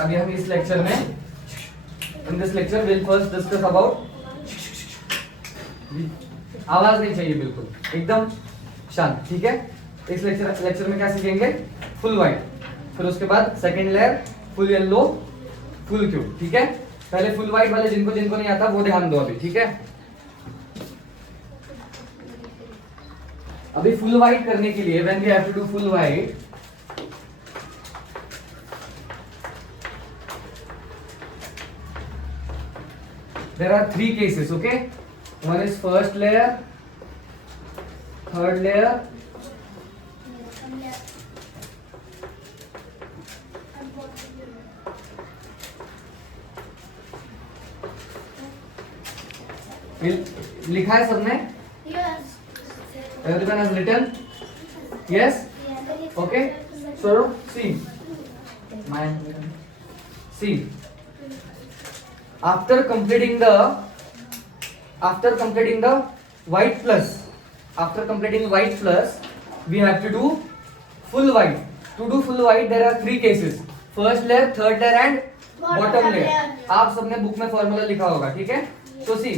अभी हम इस लेक्चर में in this lecture will first discuss about, आवाज नहीं चाहिए बिल्कुल, एकदम शांत, ठीक है। इस लेक्चर में क्या सीखेंगे? फुल व्हाइट, फिर उसके बाद second layer full yellow, full cube, ठीक है। पहले फुल व्हाइट वाले जिनको जिनको नहीं आता वो ध्यान दो अभी, ठीक है। अभी फुल व्हाइट करने के लिए when we have to do full white, there are three cases, okay? One is first layer, third layer, लिखा है सबने? Yes. Everyone has written? Yes? Okay? So see, see, after completing the white plus, we have to do full white. To do full white there are three cases: first layer, third layer and bottom layer. आप सबने book में formula लिखा होगा, ठीक है। So see,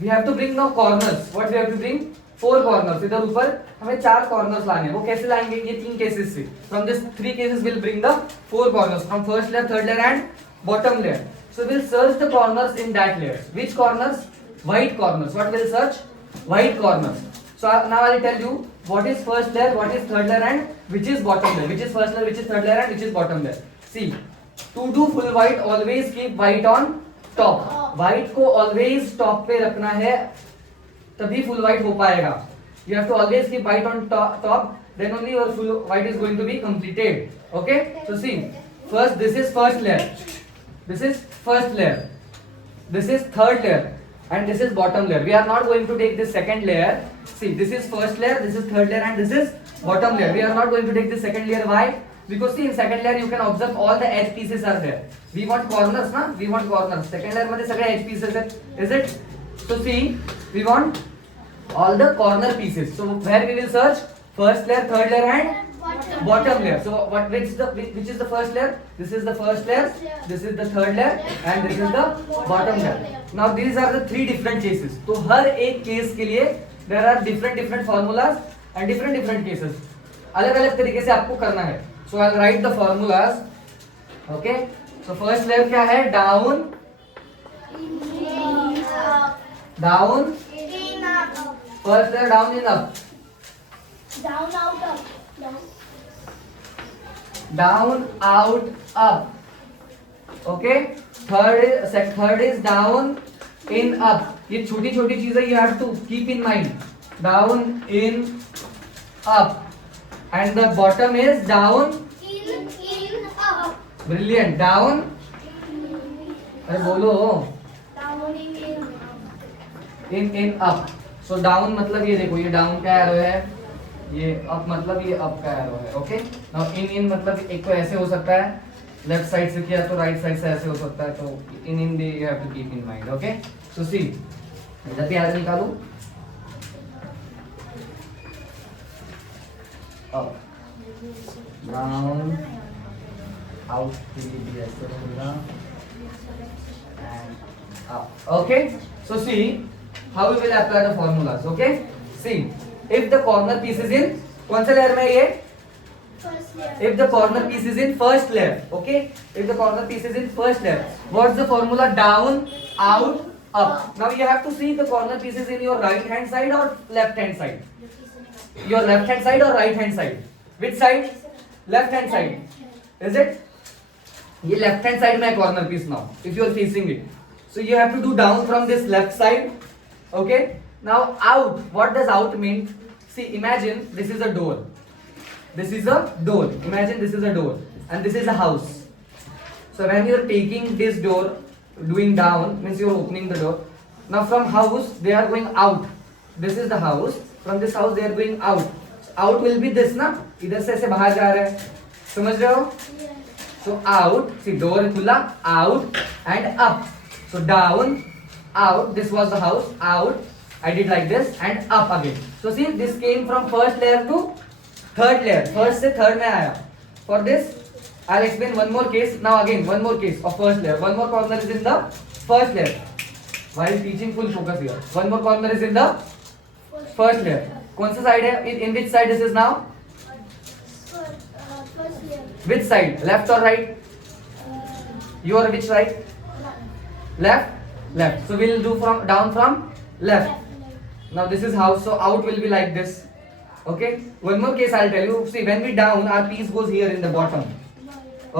we have to bring now corners. What we have to bring? 4 corners. इधर ऊपर हमें 4 corners लाने हैं। वो कैसे लाएंगे? ये 3 cases से. From this 3 cases we'll bring the 4 corners from first layer, third layer and bottom layer. So we'll search the corners in that layer. Which corners? White corners. What we'll search? White corners. So now I'll tell you what is first layer, what is third layer and which is bottom layer. Which is first layer, which is third layer and which is bottom layer. See, to do full white always keep white on top. White को always top पे रखना है, तभी full white हो पाएगा. You have to always keep white on top, then only your full white is going to be completed. Okay? So see, first this is first layer. This is first layer, this is third layer and this is bottom layer. We are not going to take this second layer. See, this is first layer, this is third layer and this is bottom layer. We are not going to take this second layer. Why? Because see, in second layer you can observe all the edge pieces are there. We want corners, na? We want corners. Second layer मध्ये सगळे edge pieces आहेत, is it? So see, we want all the corner pieces. So where we will search? First layer, third layer and bottom layer. So which is the first layer? This is the first layer, this is the third layer and this is the bottom layer. Now these are the 3 different cases. तो हर एक case के लिए there are different formulas and different cases. अलग अलग तरीके से आपको करना है. So I'll write the formulas. Okay? So first layer क्या है? Down, down. First layer down in up. Down, out, up. Down, out, up. Okay? Third is down, in, up. ये छोटी छोटी चीजें you have to keep in mind. Down, in, up. And the bottom is down, In, up. brilliant. Down, अरे बोलो. Down, in, in, up. So down मतलब ये देखो, ये down का एरो है, ये up मतलब ये up का एरो है. ओके. नाउ in मतलब एक तो ऐसे हो सकता है, लेफ्ट साइड से किया तो राइट साइड से ऐसे हो सकता है, तो in they you have to keep in mind. Okay. So see, इधर भी एरो निकालो. up, down, out भी ऐसे होगा and up. Okay. So see how we will apply the formulas. Okay. See, if the corner piece is in कौन से layer में ये? First layer. If the corner piece is in first layer. Okay. If the corner piece is in first layer, what's the formula? Down, out, up. Now you have to see the corner pieces in your right hand side or left hand side. Your left hand side or right hand side? Which side? Left hand side. Is it? ये left hand side में है corner piece now. If you are facing it, so you have to do down from this left side. Okay. Now out. What does out mean? See, imagine this is a door. This is a door. Imagine this is a door, and this is a house. So when you are taking this door, doing down means you are opening the door. Now from house they are going out. This is the house. From this house they are going out. So out will be this ना, इधर से ऐसे बाहर जा रहे हैं, समझ रहे हो? So out, see door खुला, out and up. So down, out. This was the house. Out. I did like this and up again. So see, this came from first layer to third layer. First से third में आया. For this I'll explain one more case. Now again, one more case of first layer. One more corner is in the first layer. While teaching, full focus here. One more corner is in the first layer. कौन सा side है? In which side this is now? First layer. Which side? Left or right? You are which side? Left. Left. So we'll do from down from left. Now this is how. So out will be like this. Okay. One more case I'll tell you. See, when we down, our piece goes here in the bottom.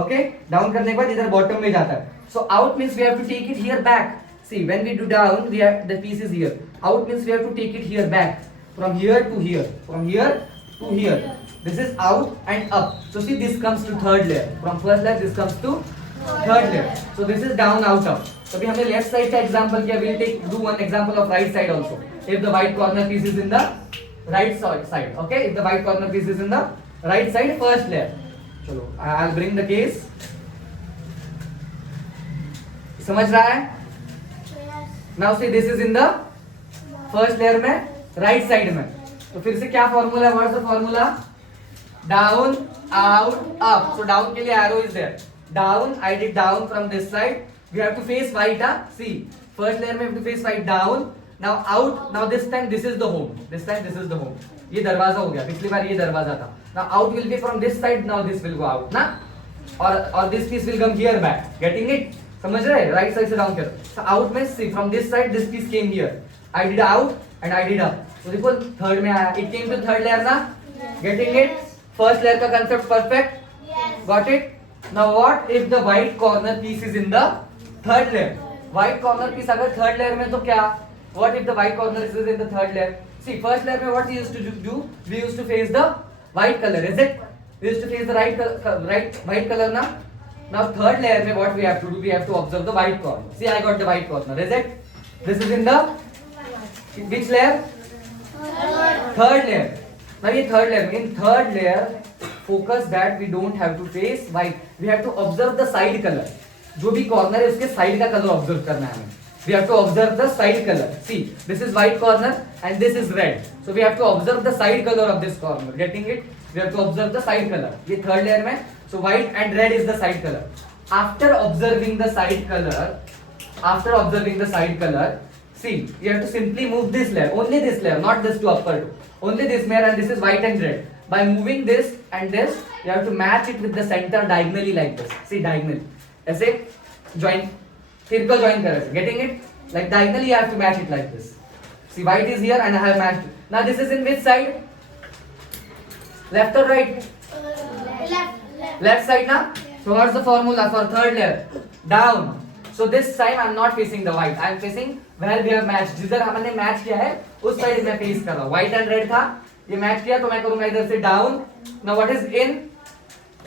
Okay. Down करने के बाद इधर bottom में जाता है. So out means we have to take it here back. See, when we do down, we have the piece is here. Out means we have to take it here back. From here to here. From here to here. This is out and up. So see, this comes to third layer. From first layer, this comes to third layer. So this is down, out, up. So अभी हमने left side का example किया. We'll do one example of right side also. If the white corner piece is in the right side. Okay. If the white corner piece is in the right side, first layer. चलो, I'll bring the case. समझ रहा है? Now see, this is in the first layer में right side में. तो फिर से क्या formula है? What's the formula? Down, out, up. So down के लिए arrow is there. Down, I did down from this side. We have to face white. See, first layer में we have to face white down. Now out. Now this time this is the home. This time this is the home. ये दरवाजा हो गया. पिछली बार ये दरवाजा था. Now out will be from this side. Now this will go out, ना? और this piece will come here back. Getting it? समझ रहे? Right side से down करो. So out में see from this side this piece came here. I did out and I did up. So देखो third में आया. It came to third layer ना? Getting it? First layer का concept perfect? Yes. Got it? Now what if the white corner piece is in the third layer? White corner piece अगर third layer में तो क्या? What if the white corner is in the third layer? See, first layer में what we used to do? We used to face the white color, is it? We used to face the right white color ना? Now third layer में what we have to do? We have to observe the white corner. See, I got the white corner, is it? This is in the which layer? Third layer. Now ये third layer. In third layer, focus that we don't have to face white. We have to observe the side color. जो भी corner है उसके side का color observe करना है हमें. We have to observe the side color. See, this is white corner and this is red. So we have to observe the side color of this corner. Getting it? We have to observe the side color. ये third layer में. So white and red is the side color. After observing the side color, see, you have to simply move this layer, only this layer, not this two upper two. Only this layer, and this is white and red. By moving this and this, you have to match it with the center diagonally like this. See, diagonally. ऐसे join, circle join कर ऐसे. Getting it? Like diagonally, you have to match it like this. See, white is here and I have matched it. Now this is in which side? Left or right? Left side ना? So what's the formula for third layer? Down. So this time I'm not facing the white. I'm facing where we have matched. जिधर हमने match किया है उस side में face कर रहा हूँ. White and red था. ये match किया तो मैं करूँगा इधर से down. Now what is in?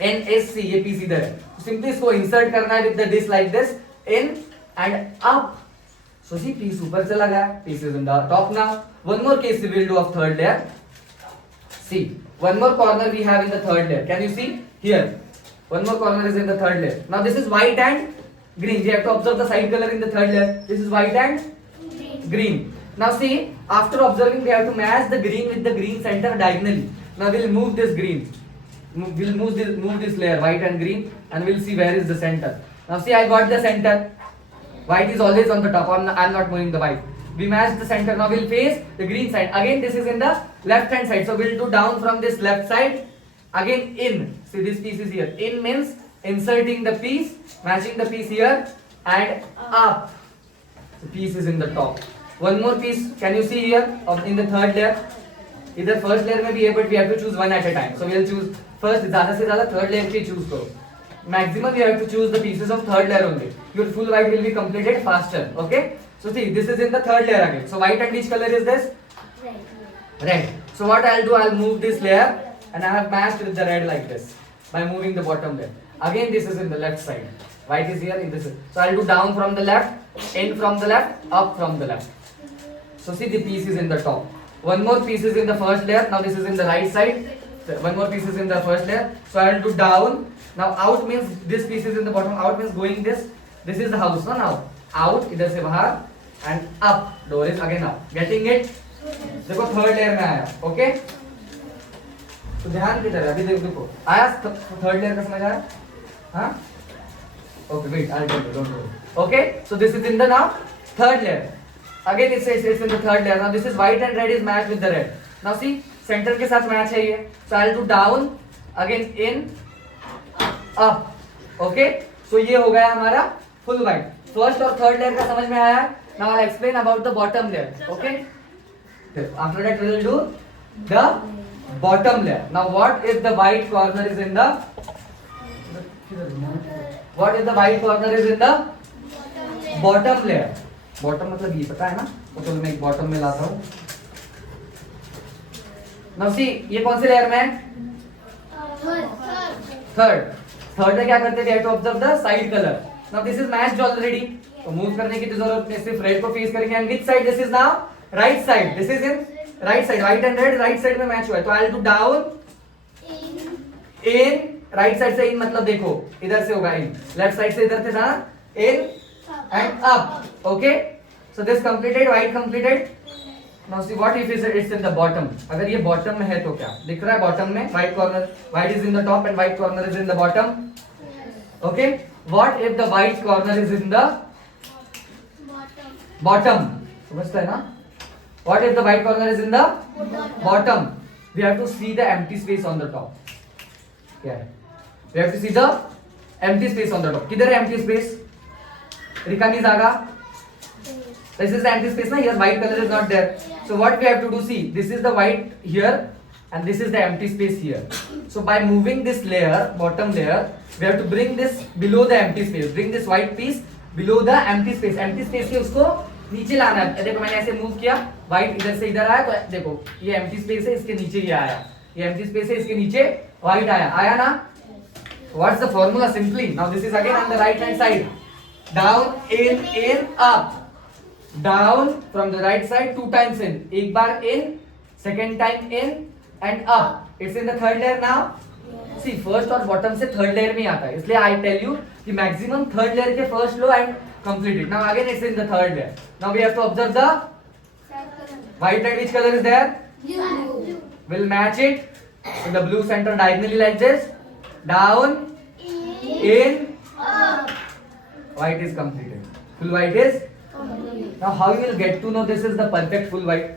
N S C. ये piece इधर है. Simply इसको insert करना है with the disc like this. In and up. So see, piece ऊपर चला गया. Piece is in the top now. One more case we will do of third layer. See, one more corner we have in the third layer. Can you see? Here. One more corner is in the third layer. Now this is white and green. We have to observe the side color in the third layer. This is white and green. Now see, after observing, we have to match the green with the green center diagonally. Now we'll move this green. We'll move this layer, white and green, and we'll see where is the center. Now see, I got the center. White is always on the top. I'm not moving the white. We match the center. Now we'll face the green side. Again, this is in the left hand side. So we'll do down from this left side. Again in. See, this piece is here. In means inserting the piece, matching the piece here, and up. The piece is in the top. One more piece. Can you see here in the third layer? Either first layer may be here, but we have to choose one at a time. So we'll choose first. ज़्यादा से ज़्यादा third layer की choose करो. Maximum you have to choose the pieces of third layer only. Your full white will be completed faster. Okay. So see, this is in the third layer again. So white and which color is this? Red. So what I'll do, I'll move this layer and I have matched with the red like this by moving the bottom layer. Again, this is in the left side. White is here in this. So I'll do down from the left, in from the left, up from the left. So see, the piece is in the top. One more piece is in the first layer. Now this is in the right side. One more piece is in the first layer. So I'll do down. Now out means this piece is in the bottom. Out means going this. This is the house. No, now out इधर से बाहर and up. Door is again up. Getting it? देखो third layer में आया. Okay? तो ध्यान किधर है? अभी देखो आया third layer का समझ आया? huh? Okay, wait, I'll tell you, don't worry. Okay, so this is in the now third layer. Again it says it's in the third layer. Now this is white and red is matched with the red. Now see, center के साथ match है ये. So I'll do down, again in, up. Okay, so ये हो गया हमारा full white. First और third layer का समझ में आया? Now I'll explain about the bottom layer. Okay. After that we will do the bottom layer. Now what if the white corner is in the What if the white corner is in the bottom layer? Bottom मतलब ये पता है ना? तो चलो मैं एक bottom में लाता हूँ. Now see, ये कौन से लेयर में है? Third में क्या करते हैं? We have to observe the side color. Now this is matched already. तो move करने की तो जरूरत नहीं, सिर्फ red को face करेंगे. And which side? This is now right side. This is in right side. White and red right side में match हुआ है. तो I'll do down, in. Right side से इन मतलब देखो इधर से होगा इन, लेफ्ट साइड से इधर से था in and up. Okay, so this completed, white completed. Now see what if it's in the bottom. अगर ये बॉटम में है तो क्या दिख रहा है? बॉटम में white corner, white is in the top and white corner is in the bottom. Okay, what if the white corner is in the bottom? समझते हैं ना? What if the white corner is in the bottom? We have to see the empty space on the top. क्या है? We have to see the empty space on the top. किधर है empty space? रिकामी जागा. This is the empty space ना. Here white color is not there. So what we have to do? See, this is the white here, and this is the empty space here. So by moving this layer, bottom layer, we have to bring this below the empty space. Bring this white piece below the empty space. Empty space के उसको नीचे लाना है. देखो मैंने ऐसे move किया, white इधर से इधर आया, तो देखो ये empty space है, इसके नीचे ये आया. ये empty space है, इसके नीचे white आया ना? What's the formula? Simply, now this is again on the right hand side. Down, in, up. Down from the right side 2 times in. एक बार in, second time in and up. It's in the third layer now. See, first और bottom से third layer में आता है. इसलिए I tell you कि maximum third layer के first low and complete it. Now again it's in the third layer. Now we have to observe the white and which color is there? Blue. We'll match it with the blue center diagonally like this. Down, in, Up. white is completed. Full white is. Now how you will get to know this is the perfect full white?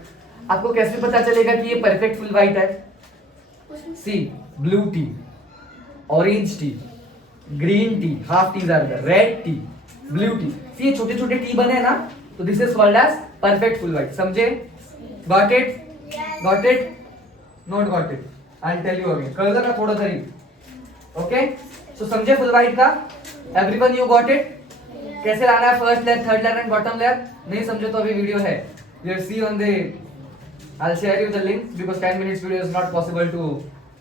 आपको कैसे पता चलेगा कि ये perfect full white है? See, blue tea, orange tea, green tea, half teas are there, red tea, blue tea. See ये छोटे छोटे टी बने ना, तो this is called as perfect full white. समझे? Got it? Got it? Not got it. I'll tell you again. कळलं का थोडं तरी? ओके, सो समझे फुल व्हाइट का? Everyone you got it? कैसे लाना है first layer, third layer and bottom layer? नहीं समझे तो अभी वीडियो है, you will see on the, I will share you the link because 10 minutes video is not possible to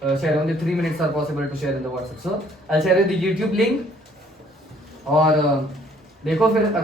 share, only 3 minutes are possible to share in the WhatsApp. So I will share you the YouTube link और देखो फिर